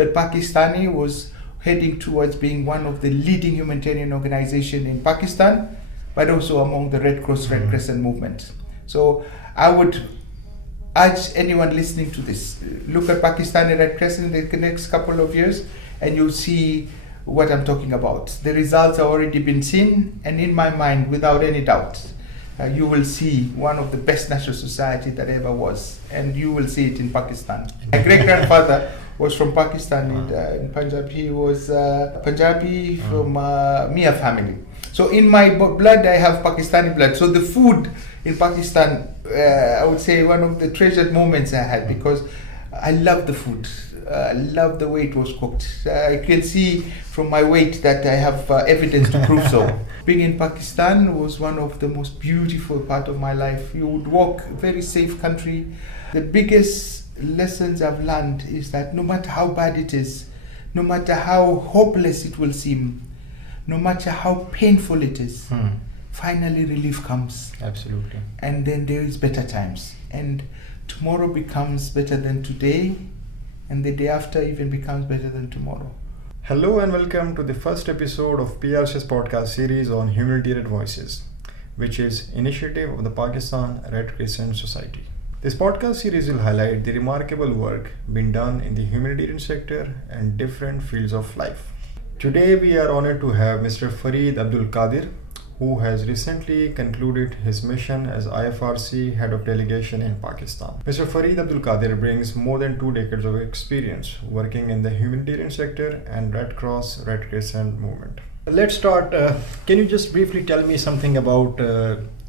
that Pakistani was heading towards being one of the leading humanitarian organizations in Pakistan, but also among the Red Cross, Red Crescent movement. So I would urge anyone listening to this, look at Pakistani Red Crescent in the next couple of years, and you'll see what I'm talking about. The results have already been seen, and in my mind, without any doubt, you will see one of the best national society that ever was, and you will see it in Pakistan. My great-grandfather was from Pakistan in Punjab. He was Punjabi from Mia family. So in my blood, I have Pakistani blood. So the food in Pakistan, I would say one of the treasured moments I had, because I love the food. I love the way it was cooked. I can see from my weight that I have evidence to prove so. Being in Pakistan was one of the most beautiful part of my life. You would walk a very safe country. The biggest lessons I've learned is that no matter how bad it is, no matter how hopeless it will seem, no matter how painful it is, finally relief comes. Absolutely. And then there is better times. And tomorrow becomes better than today, and the day after even becomes better than tomorrow. Hello and welcome to the first episode of PRCS podcast series on Humanitarian Voices, which is initiative of the Pakistan Red Crescent Society. This podcast series will highlight the remarkable work being done in the humanitarian sector and different fields of life. Today we are honored to have Mr. Farid Abdulqadir, who has recently concluded his mission as IFRC Head of Delegation in Pakistan. Mr. Farid Abdulqadir brings more than 2 decades of experience working in the humanitarian sector and Red Cross, Red Crescent movement. Let's start. Can you just briefly tell me something about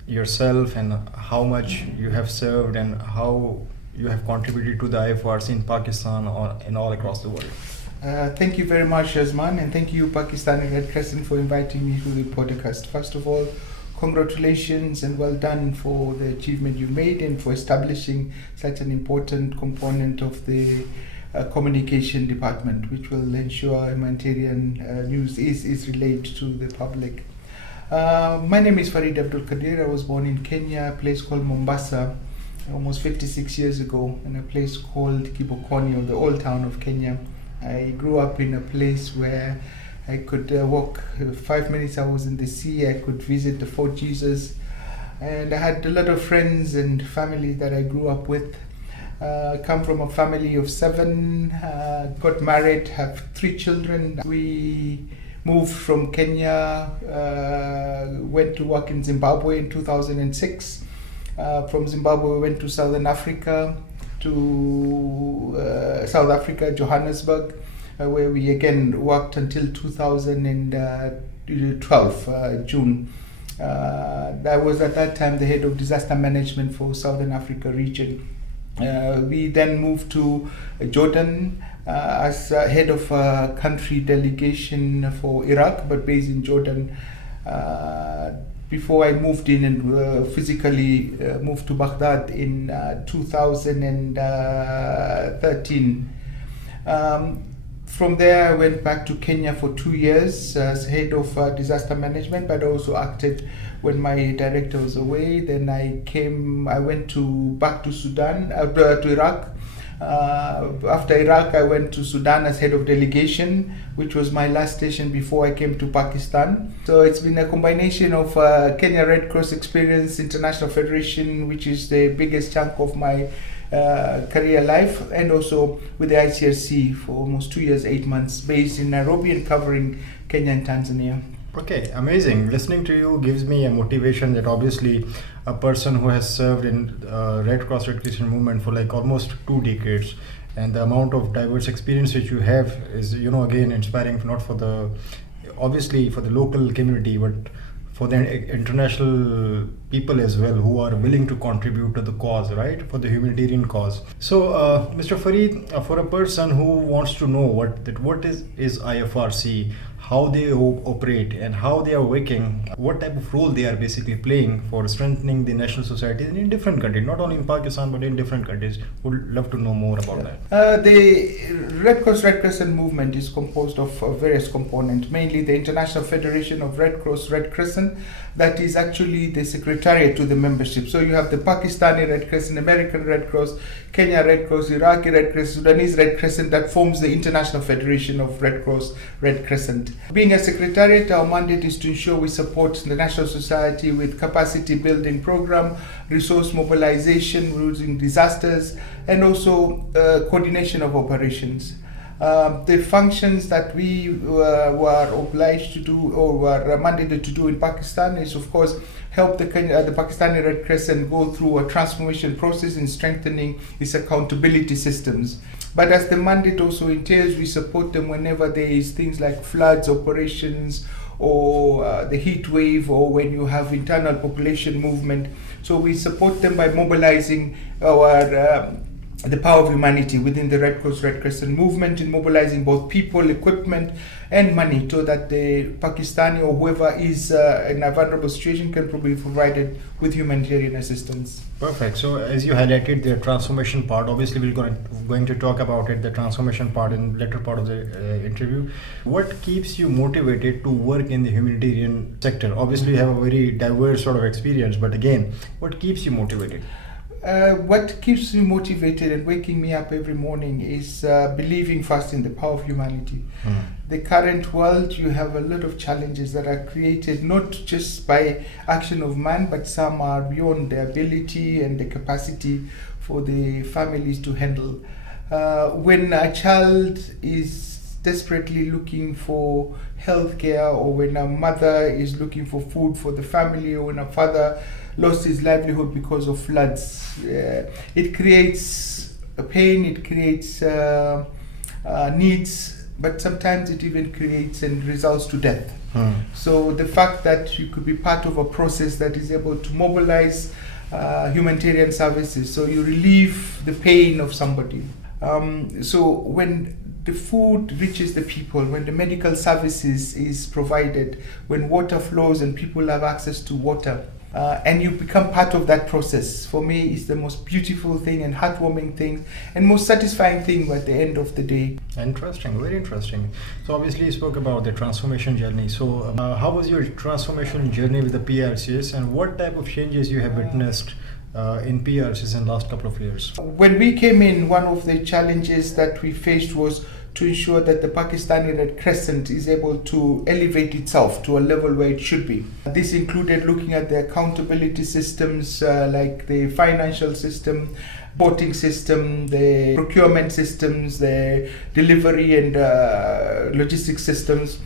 yourself and how much you have served and how you have contributed to the IFRC in Pakistan or in all across the world? Thank you very much, Yasman, and thank you, Pakistani Red Crescent, for inviting me to the podcast. First of all, congratulations and well done for the achievement you made and for establishing such an important component of the communication department, which will ensure humanitarian news is relayed to the public. My name is Farid Abdulqadir. I was born in Kenya, a place called Mombasa, almost 56 years ago, in a place called Kibokoni, or the old town of Kenya. I grew up in a place where I could walk 5 minutes. I was in the sea. I could visit the Fort Jesus, and I had a lot of friends and family that I grew up with. Come from a family of 7, got married, have 3 children. We moved from Kenya, went to work in Zimbabwe in 2006. From Zimbabwe, we went to Southern Africa, South Africa, Johannesburg, where we again worked until 2012, June. I was at that time the head of disaster management for Southern Africa region. We then moved to Jordan as head of country delegation for Iraq, but based in Jordan. Before I moved in and physically moved to Baghdad in 2013. From there, I went back to Kenya for 2 years as head of disaster management, but also acted when my director was away. Then I went back to Sudan, to Iraq. After Iraq, I went to Sudan as head of delegation, which was my last station before I came to Pakistan. So it's been a combination of Kenya Red Cross experience, International Federation, which is the biggest chunk of my career life, and also with the ICRC for almost 2 years, 8 months, based in Nairobi and covering Kenya and Tanzania. Okay, amazing. Listening to you gives me a motivation that obviously a person who has served in Red Cross Red Crescent movement for like almost 2 decades, and the amount of diverse experience which you have is, again, inspiring, not for the, obviously for the local community, but for the international people as well, who are willing to contribute to the cause, right? For the humanitarian cause. So, Mr. Farid, for a person who wants to know what is IFRC, how they operate and how they are working, what type of role they are basically playing for strengthening the national society in different countries, not only in Pakistan but in different countries. Would love to know more about that. The Red Cross Red Crescent movement is composed of various components, mainly the International Federation of Red Cross Red Crescent, that is actually the secretariat to the membership. So you have the Pakistani Red Crescent, American Red Cross, Kenya Red Cross, Iraqi Red Crescent, Sudanese Red Crescent, that forms the International Federation of Red Cross Red Crescent. Being a secretariat, our mandate is to ensure we support the national society with capacity building program, resource mobilization using disasters, and also coordination of operations. The functions that we were obliged to do or were mandated to do in Pakistan is, of course, help the Pakistani Red Crescent go through a transformation process in strengthening its accountability systems. But as the mandate also entails, we support them whenever there is things like floods, operations, or the heat wave, or when you have internal population movement. So we support them by mobilizing the power of humanity within the Red Cross Red Crescent movement, in mobilizing both people, equipment, and money, so that the Pakistani or whoever is in a vulnerable situation can be provided with humanitarian assistance. Perfect. So as you highlighted the transformation part, obviously we're going to talk about it, the transformation part in later part of the interview. What keeps you motivated to work in the humanitarian sector? Obviously you have a very diverse sort of experience, but again, what keeps you motivated? What keeps me motivated and waking me up every morning is believing first in the power of humanity. The current world, you have a lot of challenges that are created not just by action of man, but some are beyond the ability and the capacity for the families to handle. When a child is desperately looking for healthcare, or when a mother is looking for food for the family, or when a father lost his livelihood because of floods, it creates a pain, it creates needs, but sometimes it even creates and results to death. So the fact that you could be part of a process that is able to mobilize humanitarian services, so you relieve the pain of somebody. So when the food reaches the people, when the medical services is provided, when water flows and people have access to water, and you become part of that process, for me is the most beautiful thing and heartwarming thing and most satisfying thing at the end of the day. Interesting, very interesting. So obviously you spoke about the transformation journey. So how was your transformation journey with the PRCS, and what type of changes you have witnessed in PRCS in the last couple of years? When we came in, one of the challenges that we faced was to ensure that the Pakistani Red Crescent is able to elevate itself to a level where it should be. This included looking at the accountability systems, like the financial system, voting system, the procurement systems, the delivery and logistics systems.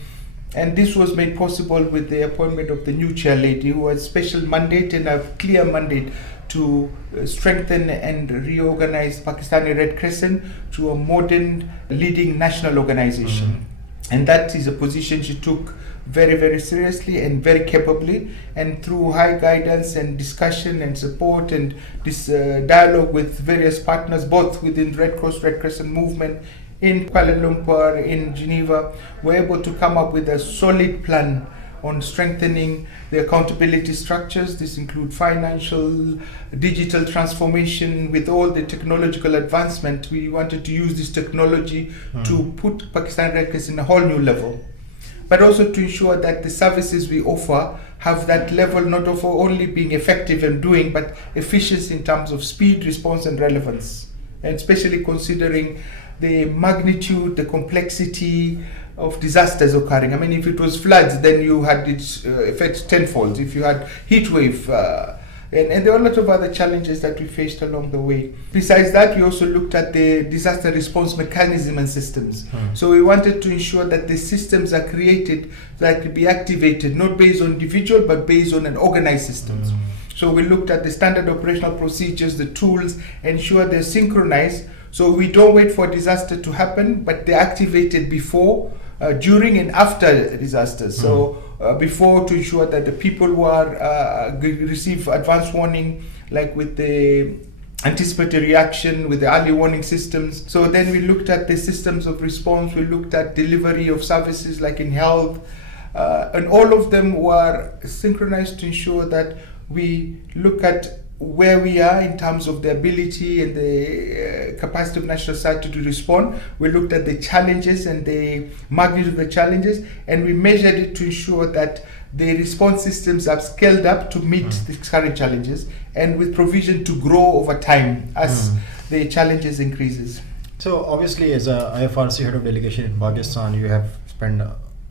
And this was made possible with the appointment of the new chair lady, who has special mandate and a clear mandate to strengthen and reorganize Pakistani Red Crescent to a modern leading national organization. And that is a position she took very, very seriously and very capably, and through high guidance and discussion and support and this dialogue with various partners, both within Red Cross Red Crescent movement in Kuala Lumpur, in Geneva, we're able to come up with a solid plan on strengthening the accountability structures. This includes financial, digital transformation. With all the technological advancement, we wanted to use this technology to put Pakistan Red Crescent in a whole new level, but also to ensure that the services we offer have that level, not of only being effective and doing, but efficiency in terms of speed, response, and relevance, and especially considering the magnitude, the complexity of disasters occurring. I mean, if it was floods, then you had its effects tenfold. If you had heat wave, and there were a lot of other challenges that we faced along the way. Besides that, we also looked at the disaster response mechanism and systems. So we wanted to ensure that the systems are created that could be activated, not based on individual, but based on an organized systems. So we looked at the standard operational procedures, the tools, ensure they're synchronized. So we don't wait for a disaster to happen, but they're activated before, during and after disasters. So before, to ensure that the people who are receive advance warning, like with the anticipatory reaction with the early warning systems. So then we looked at the systems of response, we looked at delivery of services like in health, and all of them were synchronized to ensure that we look at where we are in terms of the ability and the capacity of national society to respond. We looked at the challenges and the magnitude of the challenges, and we measured it to ensure that the response systems have scaled up to meet the current challenges, and with provision to grow over time as the challenges increases. So obviously, as a IFRC Head of Delegation in Pakistan, you have spent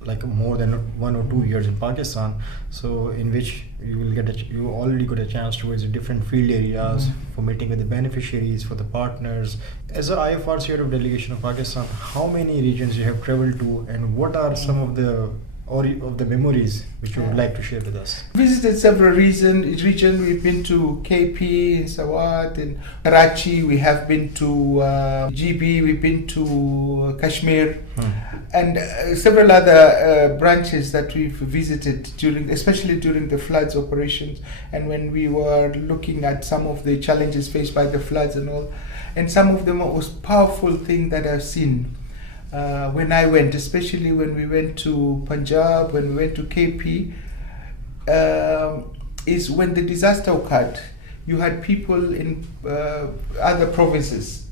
like more than 1 or 2 years in Pakistan, so in which you already got a chance to visit different field areas for meeting with the beneficiaries, for the partners. As a IFRC Head of Delegation of Pakistan, how many regions you have traveled to, and what are some of the memories which you would like to share with us? Visited several regions. We've been to KP, in Sawat, in Karachi. We have been to GB. We've been to Kashmir, and several other branches that we've visited especially during the floods operations, and when we were looking at some of the challenges faced by the floods and all. And some of the most powerful thing that I've seen when I went, especially when we went to Punjab, when we went to KP, is when the disaster occurred, you had people in other provinces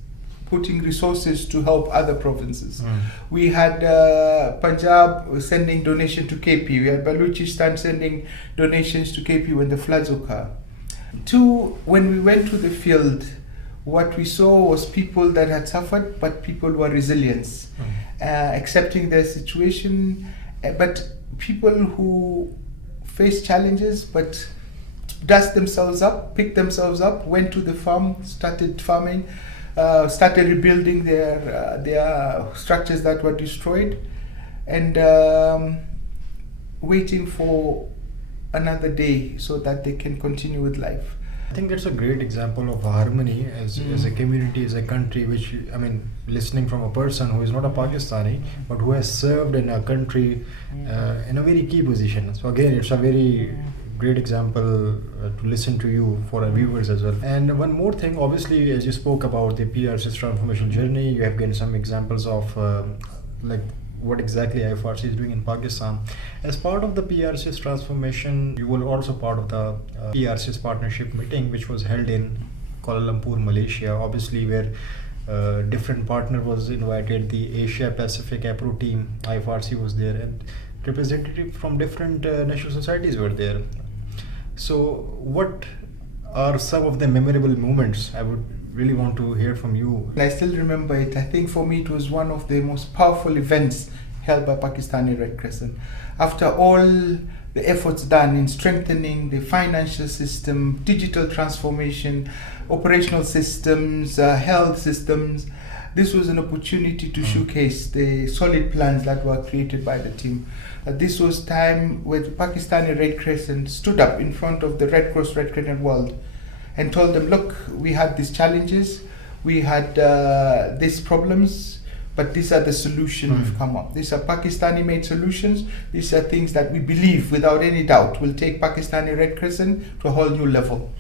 putting resources to help other provinces. We had Punjab sending donation to KP. We had Balochistan sending donations to KP when the floods occur. Two, when we went to the field, what we saw was people that had suffered, but people were resilient, accepting their situation, but people who faced challenges but dust themselves up, picked themselves up, went to the farm, started farming, started rebuilding their structures that were destroyed, and waiting for another day so that they can continue with life. I think that's a great example of harmony as a community, as a country, which, I mean, listening from a person who is not a Pakistani, but who has served in a country in a very key position. So again, it's a very great example to listen to you for our viewers as well. And one more thing, obviously, as you spoke about the PRCS transformation journey, you have given some examples of like what exactly IFRC is doing in Pakistan. As part of the PRCS transformation, you were also part of the PRCS partnership meeting, which was held in Kuala Lumpur, Malaysia, obviously where different partner was invited. The Asia Pacific APRO team, IFRC was there, and representatives from different national societies were there. So what are some of the memorable moments? I would really want to hear from you. I still remember it. I think for me it was one of the most powerful events held by Pakistani Red Crescent. After all the efforts done in strengthening the financial system, digital transformation, operational systems, health systems, this was an opportunity to showcase the solid plans that were created by the team. This was time when Pakistani Red Crescent stood up in front of the Red Cross Red Crescent world and told them, look, we had these challenges, we had these problems, but these are the solutions we've come up. These are Pakistani made solutions. These are things that we believe without any doubt will take Pakistani Red Crescent to a whole new level.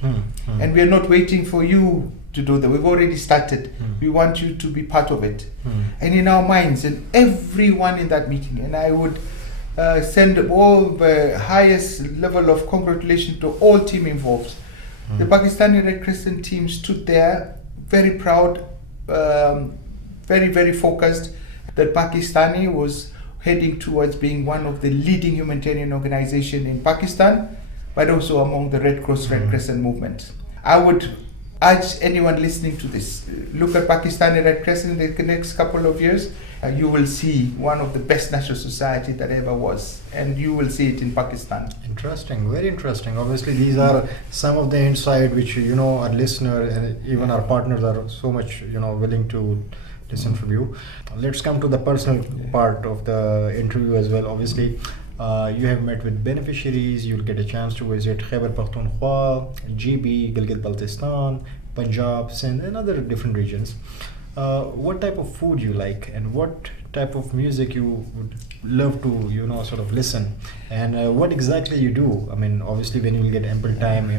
And we are not waiting for you to do that. We've already started. We want you to be part of it. And in our minds, and everyone in that meeting, and I would send all the highest level of congratulations to all team involved. The Pakistani Red Crescent team stood there, very proud, very, very focused that Pakistani was heading towards being one of the leading humanitarian organizations in Pakistan, but also among the Red Cross Red Crescent movement. I would urge anyone listening to this, look at Pakistani Red Crescent in the next couple of years. You will see one of the best national society that ever was, and you will see it in Pakistan. Interesting, very interesting. Obviously, these are some of the insight which, you know, our listener and even our partners are so much, you know, willing to listen from you. Let's come to the personal part of the interview as well. Obviously, you have met with beneficiaries. You'll get a chance to visit Khyber Pakhtunkhwa, GB, Gilgit-Baltistan, Punjab, Sindh, and other different regions. What type of food you like, and what type of music you would love to, you know, sort of listen, and what exactly you do? I mean, obviously, when you will get ample time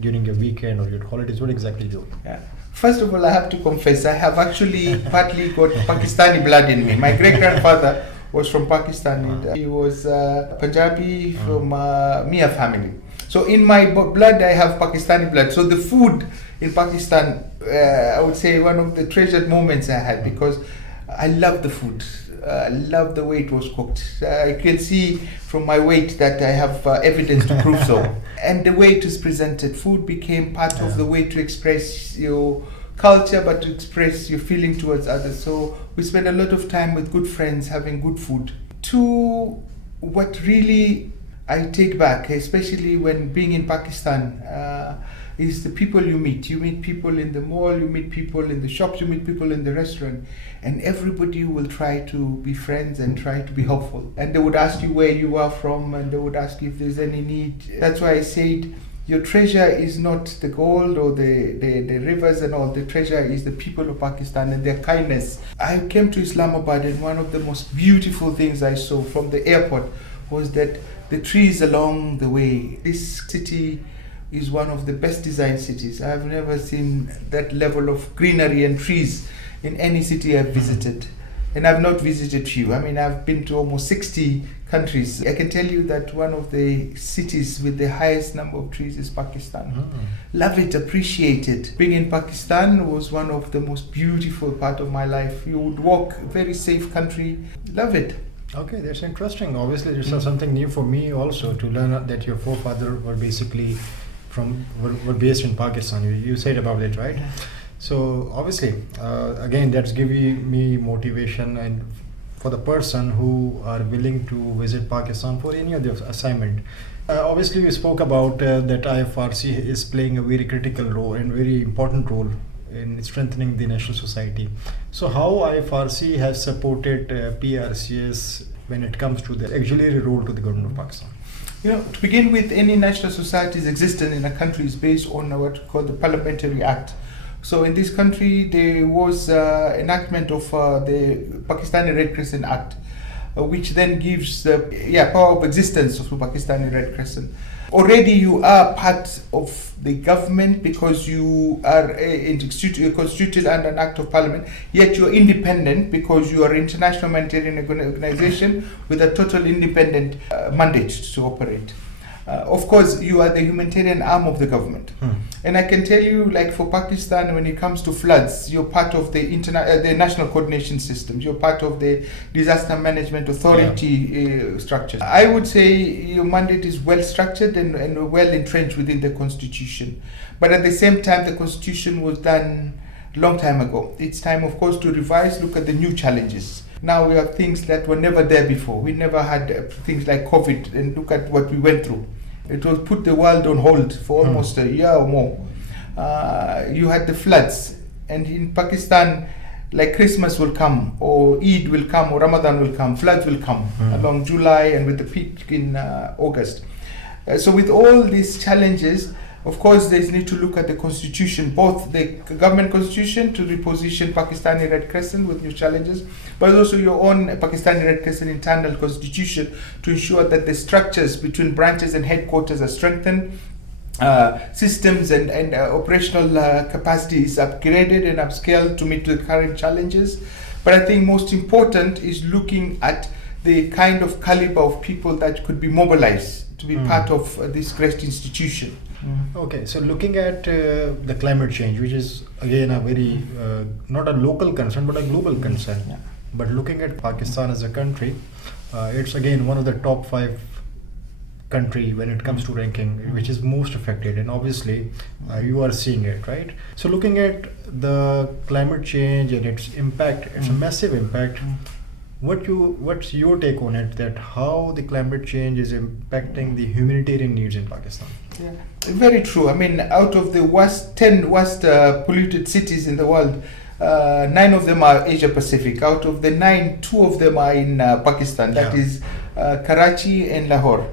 during your weekend or your holidays, what exactly you do? Yeah. First of all, I have to confess, I have actually partly got Pakistani blood in me. My great-grandfather was from Pakistan. He was Punjabi from Mia family. So in my blood, I have Pakistani blood. So the food in Pakistan, I would say one of the treasured moments I had, because I love the food. I love the way it was cooked. I can see from my weight that I have evidence to prove so. And the way it is presented, food became part of the way to express your culture, but to express your feeling towards others. So we spend a lot of time with good friends having good food. To what really I take back, especially when being in Pakistan, is the people you meet. You meet people in the mall, you meet people in the shops, you meet people in the restaurant, and everybody will try to be friends and try to be helpful. And they would ask you where you are from, and they would ask you if there's any need. That's why I said your treasure is not the gold or the rivers and all. The treasure is the people of Pakistan and their kindness. I came to Islamabad, and one of the most beautiful things I saw from the airport was that the trees along the way. This city is one of the best designed cities. I've never seen that level of greenery and trees in any city I've visited. And I've not visited few. I mean, I've been to almost 60 countries. I can tell you that one of the cities with the highest number of trees is Pakistan. Love it, appreciate it. Being in Pakistan was one of the most beautiful part of my life. You would walk, very safe country. Love it. Okay, that's interesting. Obviously, this is something new for me also, to learn that your forefathers were basically were based in Pakistan. You said about it, right? So obviously, again, that's giving me motivation, and for the person who are willing to visit Pakistan for any of the assignment. Obviously, we spoke about that IFRC is playing a very critical role and very important role in strengthening the national society. So how IFRC has supported PRCS when it comes to the auxiliary role to the government of Pakistan? You know, to begin with, any national society's existence in a country is based on what we call the Parliamentary Act. So in this country, there was enactment of the Pakistani Red Crescent Act, which then gives the power of existence of the Pakistani Red Crescent. Already you are part of the government because you are constituted under an act of parliament, yet you are independent because you are an international humanitarian organization with a total independent mandate to operate. Of course, you are the humanitarian arm of the government. And I can tell you, like for Pakistan, when it comes to floods, you're part of the the national coordination systems. You're part of the disaster management authority structure. I would say your mandate is well structured and well entrenched within the constitution. But at the same time, the constitution was done a long time ago. It's time, of course, to revise, look at the new challenges. Now we have things that were never there before. We never had things like COVID, and look at what we went through. It was put the world on hold for almost a year or more. You had the floods, and in Pakistan, like Christmas will come, or Eid will come, or Ramadan will come, floods will come along July and with the peak in August. So with all these challenges, of course, there's need to look at the constitution, both the government constitution to reposition Pakistani Red Crescent with new challenges, but also your own Pakistani Red Crescent internal constitution to ensure that the structures between branches and headquarters are strengthened, systems and operational capacity is upgraded and upscaled to meet the current challenges. But I think most important is looking at the kind of caliber of people that could be mobilized to be part of this great institution. Okay, so looking at the climate change, which is again a very not a local concern but a global concern. But looking at Pakistan as a country, it's again one of the top 5 country when it comes to ranking, which is most affected, and obviously you are seeing it, right? So looking at the climate change and its impact, it's a massive impact. What's your take on it, that how the climate change is impacting the humanitarian needs in Pakistan? Yeah, very true. I mean, out of the 10 worst polluted cities in the world, 9 of them are Asia Pacific. Out of the 9, 2 of them are in Pakistan. That is Karachi and Lahore.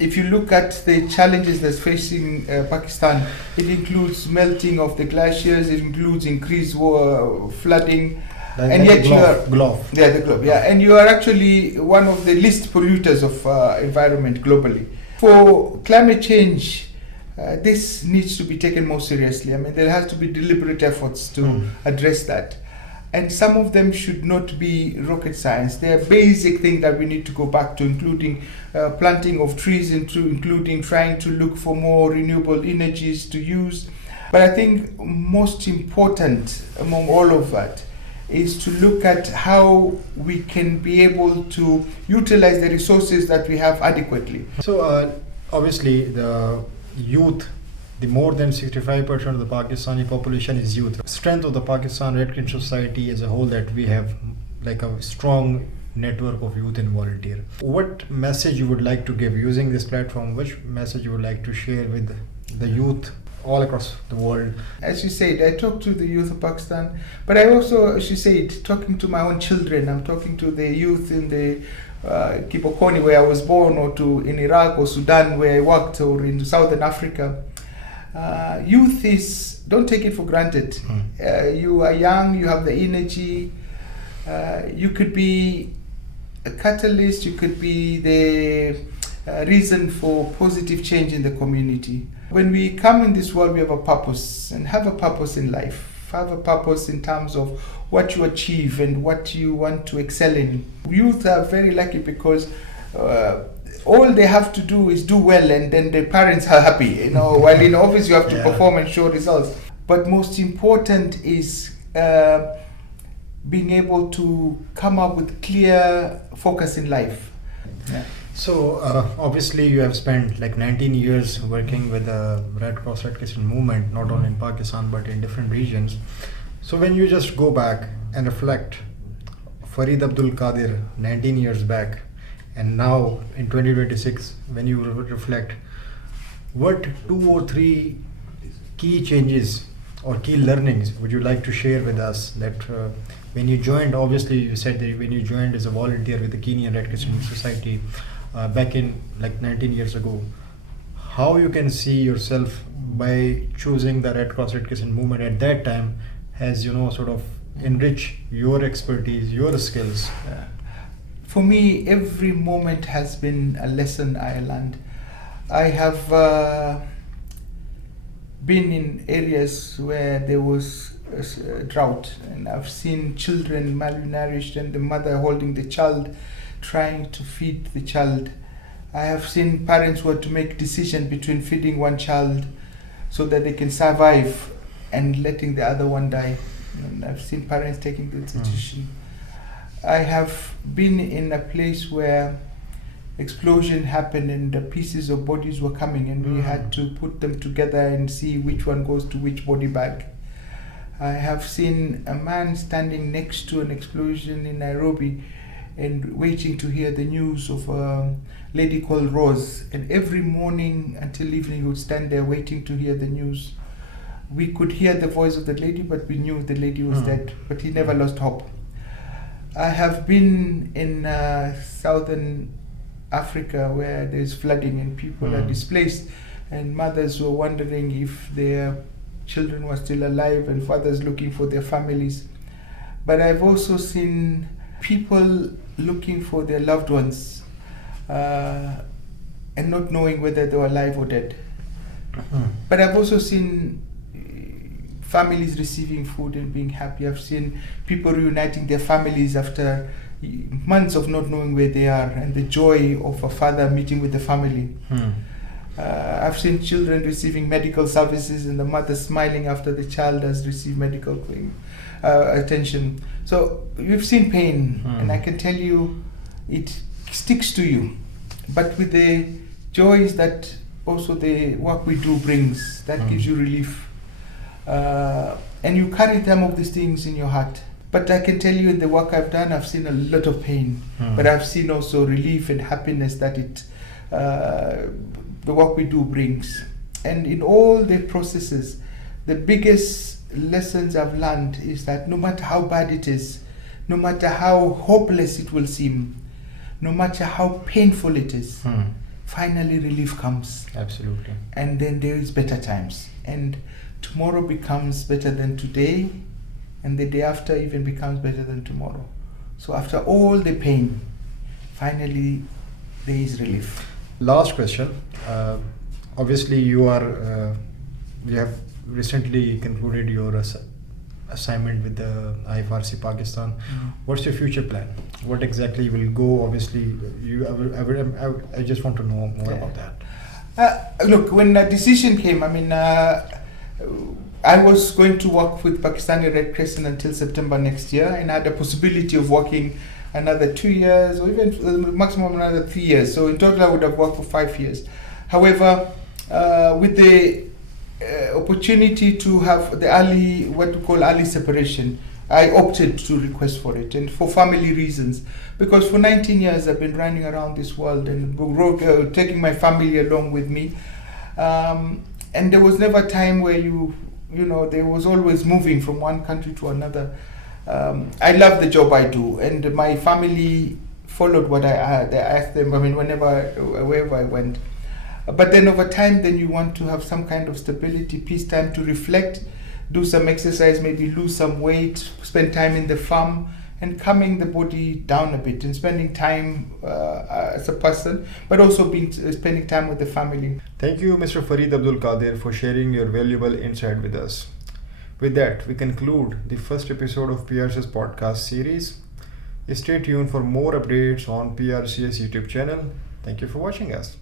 If you look at the challenges that's facing Pakistan, it includes melting of the glaciers, it includes increased flooding. And yet you are the globe. And you are actually one of the least polluters of environment globally. For climate change, this needs to be taken more seriously. I mean, there has to be deliberate efforts to address that. And some of them should not be rocket science. They are basic things that we need to go back to, including planting of trees, including trying to look for more renewable energies to use. But I think most important among all of that is to look at how we can be able to utilize the resources that we have adequately. So obviously the youth, the more than 65% of the Pakistani population is youth. Strength of the Pakistan Red Crescent Society as a whole, that we have like a strong network of youth and volunteer. What message you would like to give using this platform? Which message you would like to share with the youth all across the world? As you said, I talk to the youth of Pakistan, but I also, as you said, talking to my own children. I'm talking to the youth in the Kibokoni where I was born, or in Iraq or Sudan where I worked, or in Southern Africa. Youth is, don't take it for granted. You are young, you have the energy, you could be a catalyst, you could be the reason for positive change in the community. When we come in this world, we have a purpose, and have a purpose in life. Have a purpose in terms of what you achieve and what you want to excel in. Youth are very lucky because all they have to do is do well, and then the parents are happy. While in office you have to perform and show results. But most important is being able to come up with clear focus in life. Yeah. So obviously you have spent like 19 years working with the Red Cross Red Crescent movement, not only in Pakistan but in different regions. So when you just go back and reflect, Farid Abdulqadir 19 years back, and now in 2026, when you reflect, what 2 or 3 key changes or key learnings would you like to share with us that when you joined, obviously you said that when you joined as a volunteer with the Kenyan Red Crescent Society back in like 19 years ago, how you can see yourself by choosing the Red Cross Red Crescent movement at that time has, sort of enrich your expertise, your skills? For me, every moment has been a lesson I learned. I have been in areas where there was a drought, and I've seen children malnourished and the mother holding the child, trying to feed the child. I have seen parents who had to make decision between feeding one child so that they can survive and letting the other one die. And I've seen parents taking the decision. I have been in a place where explosion happened and the pieces of bodies were coming, and we had to put them together and see which one goes to which body bag. I have seen a man standing next to an explosion in Nairobi and waiting to hear the news of a lady called Rose, and every morning until evening he would stand there waiting to hear the news. We could hear the voice of the lady, but we knew the lady was dead, but he never lost hope. I have been in southern Africa where there's flooding and people are displaced, and mothers were wondering if their children were still alive, and fathers looking for their families. But I've also seen people looking for their loved ones and not knowing whether they were alive or dead. But I've also seen families receiving food and being happy. I've seen people reuniting their families after months of not knowing where they are, and the joy of a father meeting with the family. I've seen children receiving medical services and the mother smiling after the child has received medical attention. So we've seen pain, and I can tell you it sticks to you. But with the joys that also the work we do brings, that gives you relief. And you carry some of these things in your heart. But I can tell you in the work I've done, I've seen a lot of pain, but I've seen also relief and happiness that the work we do brings. And in all the processes, the biggest lessons I've learned is that no matter how bad it is, no matter how hopeless it will seem, no matter how painful it is, finally relief comes. Absolutely. And then there is better times. And tomorrow becomes better than today, and the day after even becomes better than tomorrow. So after all the pain, finally there is relief. Last question. obviously you have recently concluded your assignment with the IFRC Pakistan. What's your future plan? What exactly will go? Obviously, I just want to know more about that. Look, when the decision came, I was going to work with Pakistani Red Crescent until September next year, and I had the possibility of working another 2 years or even maximum another 3 years. So in total, I would have worked for 5 years. However, with the opportunity to have the early separation, I opted to request for it, and for family reasons, because for 19 years I've been running around this world and taking my family along with me, and there was never a time where there was always moving from one country to another. I love the job I do, and my family followed what I asked them. Wherever I went. But then over time, then you want to have some kind of stability, peace time to reflect, do some exercise, maybe lose some weight, spend time in the farm, and calming the body down a bit and spending time as a person, but also spending time with the family. Thank you, Mr. Farid Abdulqadir, for sharing your valuable insight with us. With that, we conclude the first episode of PRCS podcast series. Stay tuned for more updates on PRCS YouTube channel. Thank you for watching us.